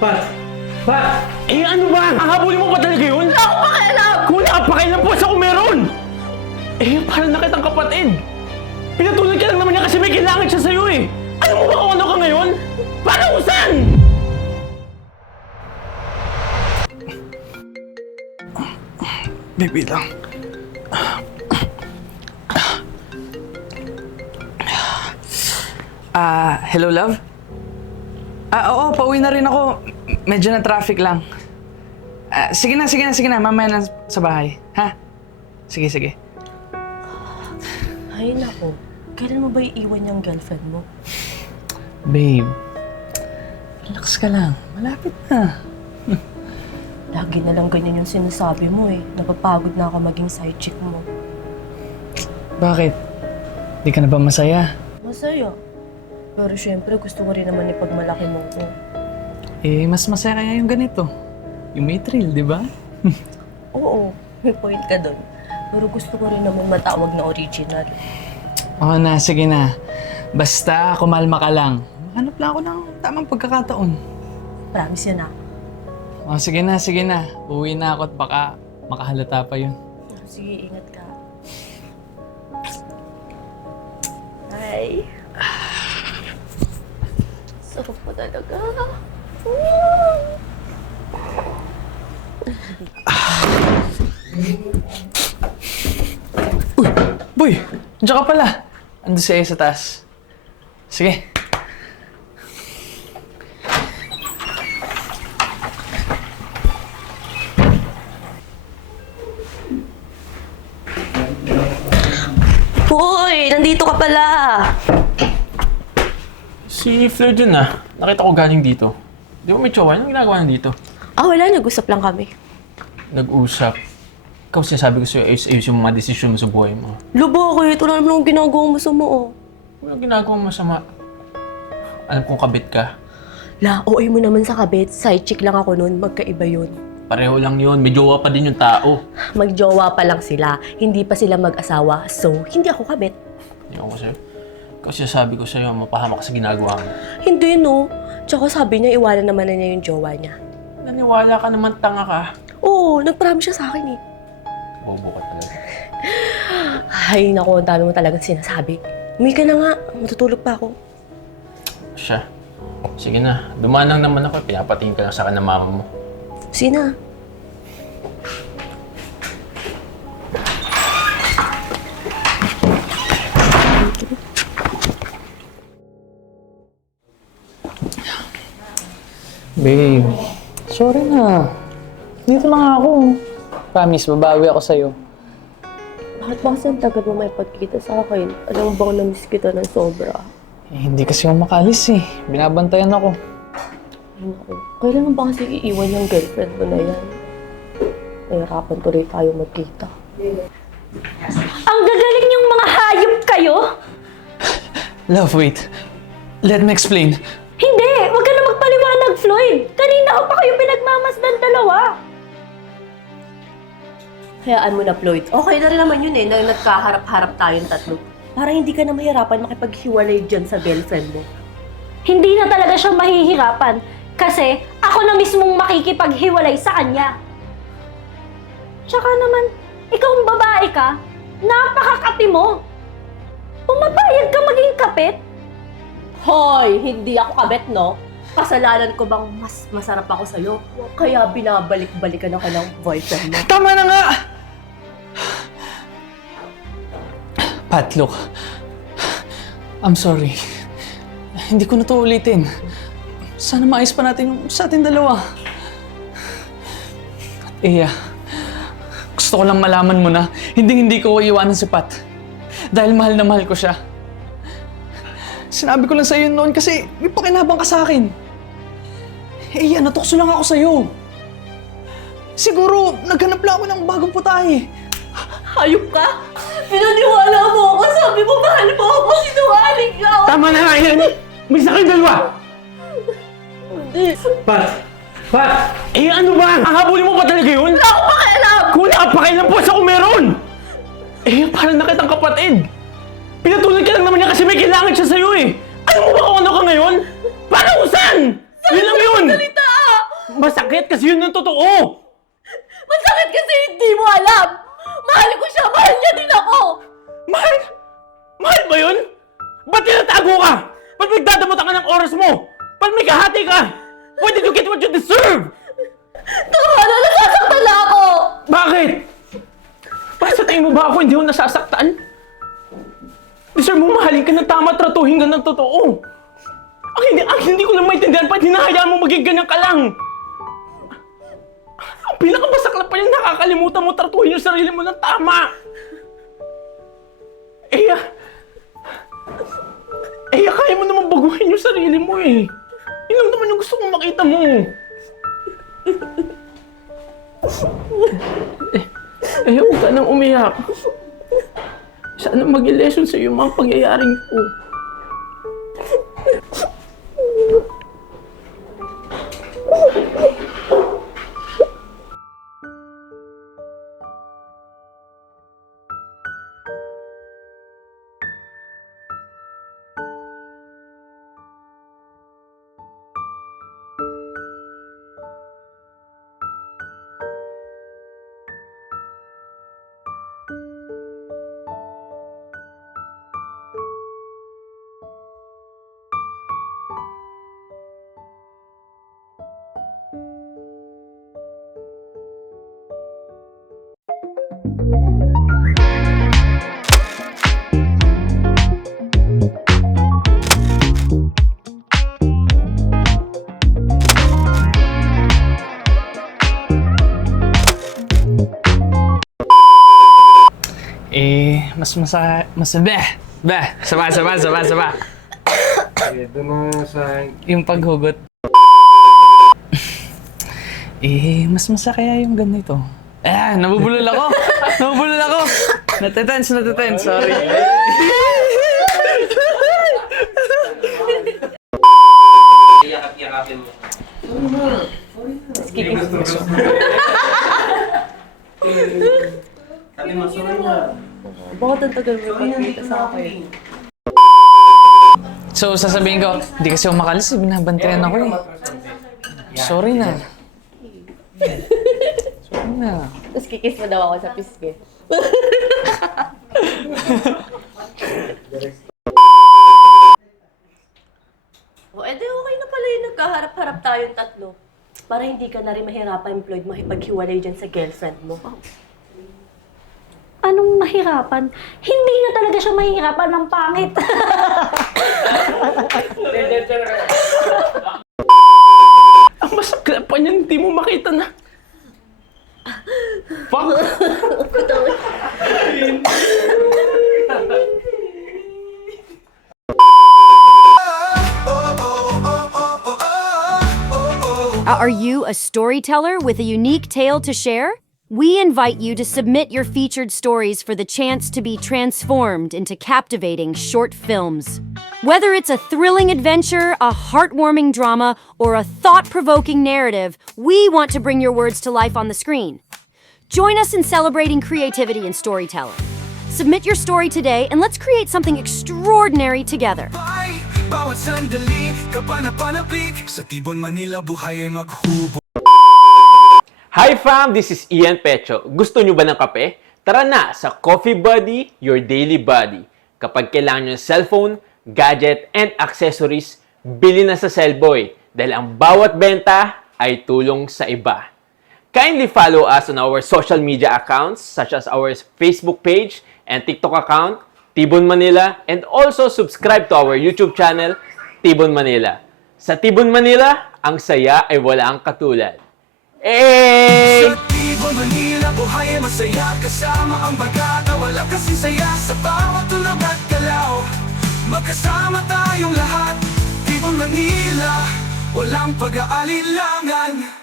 Pat! Pat! Eh ano ba? Hahabulin mo pa talaga yun? Wala akong pakialam! Kung wala ka pakialam po sa kung meron! Eh, parang nakitang kapatid. Pinatulad ka lang naman niya kasi may kailangan siya sa'yo eh. Alam mo ba kung ano ka ngayon? Para kung saan? Baby lang. Hello, love? Oo, pauwi na rin ako. Medyo na traffic lang. Sige na. Mamaya na sa bahay. Ha? Sige. Ay, nako. Kailan mo ba iiwan yung girlfriend mo? Babe, relax ka lang. Malapit na. Lagi na lang ganyan yung sinasabi mo eh. Napapagod na ako maging side chick mo. Bakit? Di ka na ba masaya? Masaya. Pero syempre, gusto ko rin naman ipagmalaki mo ko. Eh, mas masaya kaya yung ganito. Yung may thrill, di ba? Oo, may point ka doon. Pero gusto ko rin naman matawag na original. Oo na, sige na. Basta kumalma ka lang. Hanap lang ako ng tamang pagkakataon. Promise yan ah. Sige na. Uwi na ako at baka makahalata pa yun. Sige, ingat ka. Ay. Sarap po talaga. Boy, nandiyan ka pala. Ando si sa taas. Sige. Hoy! Nandito ka pala! Si Fleur dun ah. Nakita ko galing dito. Di ba may tsawa? Anong ginagawa nandito? Wala. Nag-usap lang kami. Nag-usap. Ikaw sinasabi ko sa'yo, ayos yung mga desisyon mo sa buhay mo. Lubo ako eh. Ito na naman ang ginagawa mo sa mo. Walang ginagawang masama. Alam kong kabit ka. OA mo naman sa kabit. Side chick lang ako noon. Magkaiba yun. Pareho lang yun. May jowa pa din yung tao. Magjowa pa lang sila. Hindi pa sila mag-asawa. So, hindi ako kabit. Hindi ako sa'yo. Ikaw sinasabi ko sa'yo, mapahamak ka sa ginagawa mo. Hindi no. Tsaka sabi niya, iwanan naman na niya yung jowa niya. Naniwala ka naman, tanga ka. Oo, nag-promise siya sa akin eh. Bobo ka talaga. Ay, naku, ang dami mo talagang sinasabi. Umuwi ka na nga. Matutulog pa ako. Siya. Sige na. Dumaan lang naman ako. Pinapatingin ka lang sa akin ng mama mo. Sina? Babe, sorry na. Dito lang ako. Promise, babawi ako sa'yo. Bakit ba kasi ang tagal mo may pagkita sa akin? Alam mo bang na-miss kita ng sobra? Hindi kasi ako makalis eh. Binabantayan ako. Ay naku, kailan mo ba kasi iiwan yung girlfriend mo na yan? Nahirapan tuloy tayo magkita. Ang gagaling yung mga hayop kayo! Love, wait. Let me explain. Hindi! Huwag ka na magpaliwanag, Floyd! Kanina ko pa kayo pinagmamasdan dalawa! Hayaan mo na, Floyd. Okay na rin naman yun eh, na nagkaharap-harap tayong tatlo. Para hindi ka na mahirapan makipaghiwalay dyan sa girlfriend mo. Hindi na talaga siya mahihirapan kasi ako na mismong makikipaghiwalay sa kanya. Tsaka naman, ikaw ang babae ka, napakakati mo! Pumapayag ka maging kapit? Hoy! Hindi ako kabet, no? Kasalanan ko bang mas masarap ako sa'yo? Kaya binabalik-balikan ako ng boyfriend mo. Tama na nga! Pat, look. I'm sorry. Hindi ko na to ulitin. Sana maayos pa natin yung sa ating dalawa. At Iya, gusto ko lang malaman mo na hindi ko iiwanan si Pat. Dahil mahal na mahal ko siya. Sinabi ko lang sa'yo noon kasi may pakinabang ka sa akin. Iya, natukso lang ako sa'yo. Siguro, naghanap lang ako ng bagong putahe. Hayop ka? Pinaniwala mo ako! Sabi mo, mahal mo ako! Sinungaling ka! Tama na nga yan! May sakit dalawa! Hindi. Pat! Pat! Eh ano ba? Hahabulin mo pa talaga yun? Wala akong pakialam! Kung wala ka pakialam po sa kung meron! Eh, parang nakitang kapatid. Pinatulad ka lang naman niya kasi may kailangan siya sa'yo eh. Alam mo ba kung ano ka ngayon? Para kung saan? Yun lang yun! Salita! Masakit kasi yun ang totoo! Masakit kasi hindi mo alam! Mahal ko siya! Mahal niya din ako! Mahal? Mahal ba yun? Ba't tinatago ka? Ba't nagdadamutan ka ng oras mo? Ba't may kahati ka? Why did you get what you deserve? Tama na! Nasasaktan na ako! Bakit? Bakit sa tingin mo ba ako hindi ako nasasaktan? Deserve mo mahalin ka ng tama, tratuhin ka ng totoo. Ang hindi ko lang maintindihan, ba't hinahayaan mo maging ganyan ka lang? Ang pinakamasakla pa yung nakakalimutan mo, tratuhin yung sarili mo ng tama. Eya, kaya mo naman baguhin yung sarili mo eh. Yun lang naman yung gusto kong makita mo. Huwag ka nang umiyak. Sana maging lesson sa iyo mga pangyayaring ko. Saba. Doon na sa... Yung paghugot. Mas masakaya yung ganito. Nabubulol ako! Natitense, sorry. Yakap-yakapin mo. Sabi mo, sorry na. Bakit ang tagal mo pagkita sa akin? So, sasabihin ko, hindi kasi ako makalis, binabantayan ako eh. Sorry na. Tapos kikis mo daw ako sa pisngi. Edi okay na pala yung nagkaharap-harap tayong tatlo. Para hindi ka na rin mahirapan, Floyd, makipaghiwalay dyan sa girlfriend mo. Anong mahirapan? Hindi na talaga siya mahihirapan ng pangit. Ang masakla pa niyan, hindi mo makita na. Fuck! Are you a storyteller with a unique tale to share? We invite you to submit your featured stories for the chance to be transformed into captivating short films. Whether it's a thrilling adventure, a heartwarming drama, or a thought-provoking narrative, we want to bring your words to life on the screen. Join us in celebrating creativity and storytelling. Submit your story today and let's create something extraordinary together. Bawat sandali, kapanap-panapik sa Tibon, Manila, buhay ay maghubo. Hi fam, this is Ian Pecho. Gusto nyo ba ng kape? Tara na sa Coffee Buddy, your daily buddy. Kapag kailangan nyo ng cellphone, gadget, and accessories, bili na sa Cellboy dahil ang bawat benta ay tulong sa iba. Kindly follow us on our social media accounts such as our Facebook page and TikTok account, Tibon Manila, and also subscribe to our YouTube channel, Tibon Manila. Sa Tibon Manila, ang saya ay walang katulad. Sa Tibon, Manila, buhay ay masaya. Kasama ang bagata, wala kasing saya. Sa bawat tulog at galaw, magkasama tayong lahat. Tibon, Manila, walang pag-aalilangan.